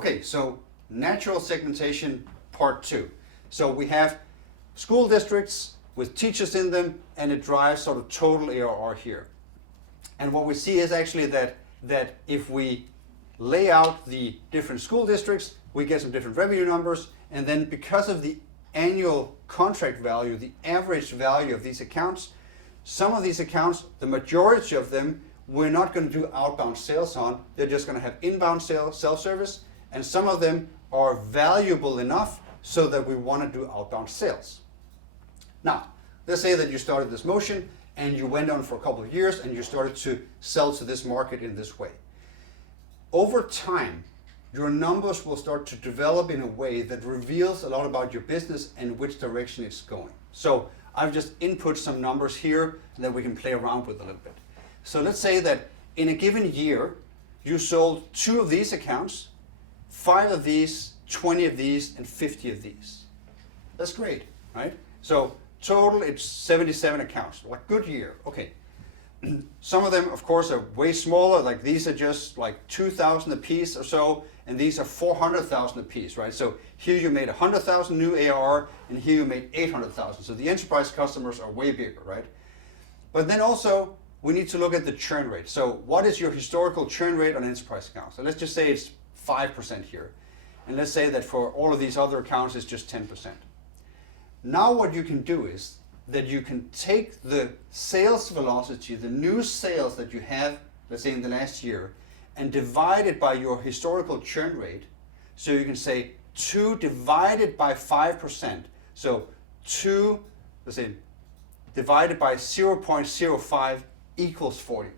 Okay, so natural segmentation part 2. So we have school districts with teachers in them, and it drives sort of total ARR here. And what we see is actually that if we lay out the different school districts, we get some different revenue numbers, and then because of the annual contract value, the average value of these accounts, some of these accounts, the majority of them, we're not going to do outbound sales on. They're just going to have inbound sales, self-service, and some of them are valuable enough so that we want to do outbound sales. Now, let's say that you started this motion and you went on for a couple of years and you started to sell to this market in this way. Over time, your numbers will start to develop in a way that reveals a lot about your business and which direction it's going. So I've just input some numbers here that we can play around with a little bit. So let's say that in a given year, you sold 2 of these accounts, 5 of these, 20 of these, and 50 of these. That's great, right? So total, it's 77 accounts, like good year, okay. Some of them, of course, are way smaller, like these are just like 2,000 a piece or so, and these are 400,000 a piece, right? So here you made 100,000 new ARR, and here you made 800,000. So the enterprise customers are way bigger, right? But then also, we need to look at the churn rate. So what is your historical churn rate on enterprise accounts? So let's just say it's 5% here. And let's say that for all of these other accounts, it's just 10%. Now what you can do is that you can take the sales velocity, the new sales that you have, let's say in the last year, and divide it by your historical churn rate. So you can say 2 divided by 5%. So 2, let's say, divided by 0.05 equals 40.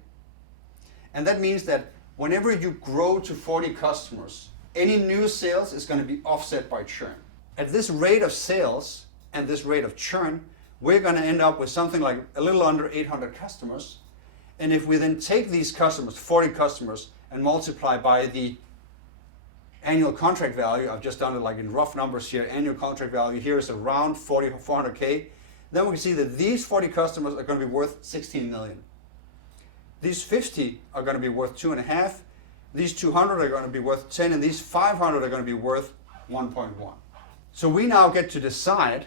And that means that whenever you grow to 40 customers, any new sales is going to be offset by churn. At this rate of sales and this rate of churn, we're going to end up with something like a little under 800 customers. And if we then take these customers, 40 customers, and multiply by the annual contract value, I've just done it like in rough numbers here, annual contract value here is around 400K, then we can see that these 40 customers are going to be worth 16 million. These 50 are going to be worth 2.5, these 200 are going to be worth 10, and these 500 are going to be worth 1.1. So we now get to decide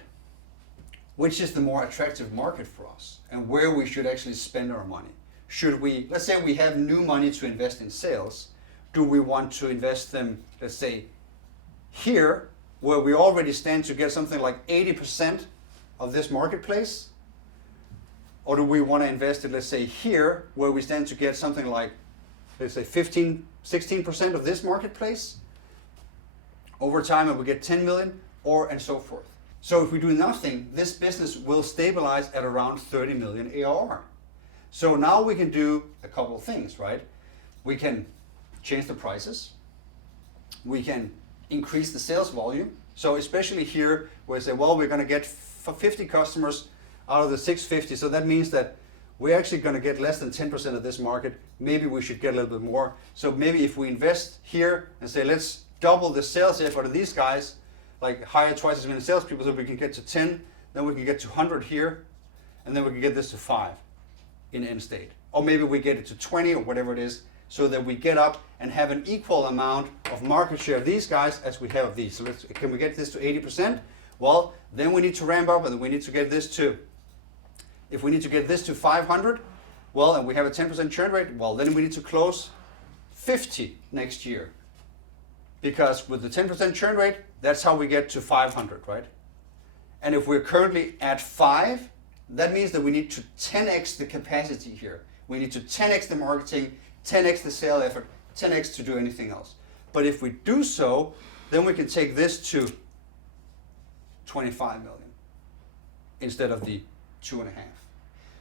which is the more attractive market for us and where we should actually spend our money. Should we, let's say we have new money to invest in sales, do we want to invest them, let's say, here, where we already stand to get something like 80% of this marketplace? Or do we want to invest it, let's say, here, where we stand to get something like, let's say, 15, 16% of this marketplace? Over time, and we get 10 million, or and so forth. So if we do nothing, this business will stabilize at around 30 million ARR. So now we can do a couple of things, right? We can change the prices. We can increase the sales volume. So especially here, where we say, well, we're going to get 50 customers out of the 650. So that means that we're actually going to get less than 10% of this market. Maybe we should get a little bit more. So maybe if we invest here and say, let's double the sales effort of these guys, like hire twice as many salespeople so we can get to 10, then we can get to 100 here, and then we can get this to 5 in end state. Or maybe we get it to 20 or whatever it is, so that we get up and have an equal amount of market share of these guys as we have of these. So can we get this to 80%? Well, then we need to ramp up and we need to get this to, if we need to get this to 500, well, and we have a 10% churn rate, well, then we need to close 50 next year. Because with the 10% churn rate, that's how we get to 500, right? And if we're currently at 5, that means that we need to 10x the capacity here. We need to 10x the marketing, 10x the sale effort, 10x to do anything else. But if we do so, then we can take this to 25 million instead of the 2.5.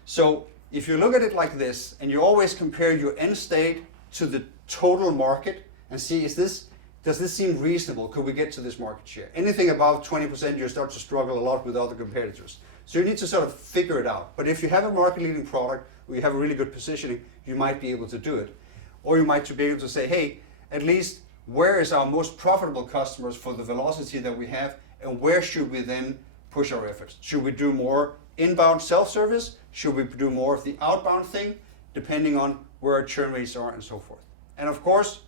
So if you look at it like this, and you always compare your end state to the total market and see, does this seem reasonable? Could we get to this market share? Anything above 20%, you start to struggle a lot with other competitors. So you need to sort of figure it out. But if you have a market-leading product, or you have a really good positioning, you might be able to do it. Or you might be able to say, hey, at least where is our most profitable customers for the velocity that we have, and where should we then push our efforts? Should we do more inbound self-service? Should we do more of the outbound thing, depending on where our churn rates are and so forth? And of course,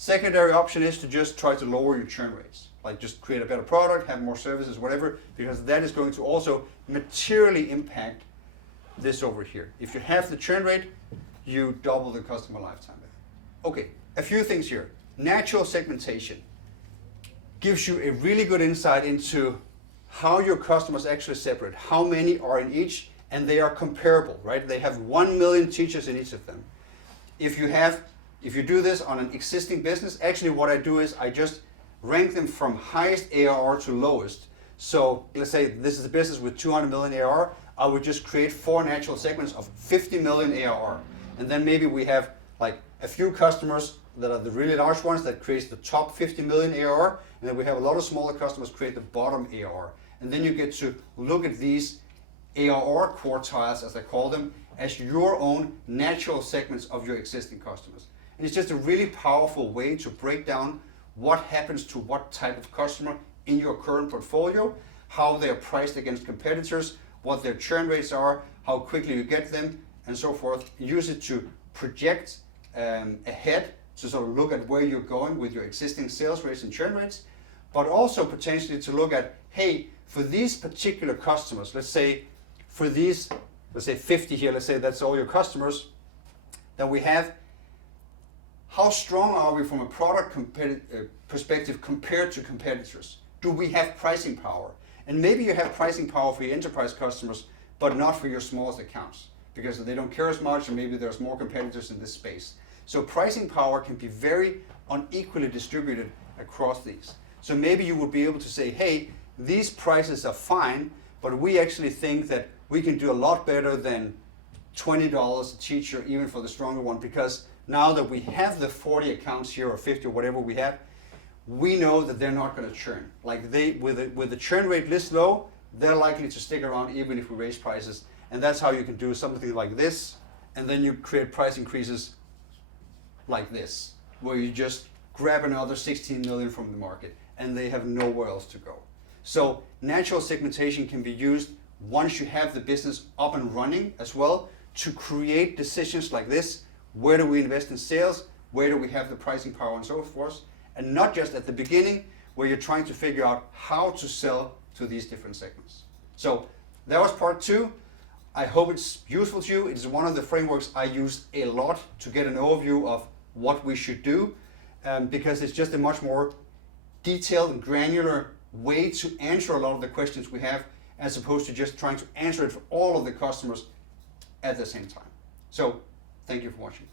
Secondary option is to just try to lower your churn rates. Like just create a better product, have more services, whatever, because that is going to also materially impact this over here. If you have the churn rate, you double the customer lifetime. Okay, a few things here. Natural segmentation gives you a really good insight into how your customers actually separate, how many are in each, and they are comparable, right? They have 1 million teachers in each of them. If you do this on an existing business, actually what I do is I just rank them from highest ARR to lowest. So let's say this is a business with 200 million ARR, I would just create 4 natural segments of 50 million ARR. And then maybe we have like a few customers that are the really large ones that creates the top 50 million ARR, and then we have a lot of smaller customers create the bottom ARR. And then you get to look at these ARR quartiles, as I call them, as your own natural segments of your existing customers. And it's just a really powerful way to break down what happens to what type of customer in your current portfolio, how they're priced against competitors, what their churn rates are, how quickly you get them, and so forth. Use it to project ahead to sort of look at where you're going with your existing sales rates and churn rates, but also potentially to look at, hey, for these particular customers, let's say for these, let's say 50 here, let's say that's all your customers that we have, how strong are we from a product perspective compared to competitors? Do we have pricing power? And maybe you have pricing power for your enterprise customers, but not for your smallest accounts, because they don't care as much, and maybe there's more competitors in this space. So pricing power can be very unequally distributed across these. So maybe you would be able to say, hey, these prices are fine, but we actually think that we can do a lot better than $20 a teacher, even for the stronger one, because now that we have the 40 accounts here, or 50 or whatever we have, we know that they're not going to churn. Like with the churn rate this low, they're likely to stick around even if we raise prices. And that's how you can do something like this, and then you create price increases like this, where you just grab another 16 million from the market, and they have nowhere else to go. So natural segmentation can be used once you have the business up and running as well, to create decisions like this. Where do we invest in sales? Where do we have the pricing power and so forth? And not just at the beginning, where you're trying to figure out how to sell to these different segments. So that was part 2. I hope it's useful to you. It is one of the frameworks I use a lot to get an overview of what we should do, because it's just a much more detailed and granular way to answer a lot of the questions we have, as opposed to just trying to answer it for all of the customers at the same time. So thank you for watching.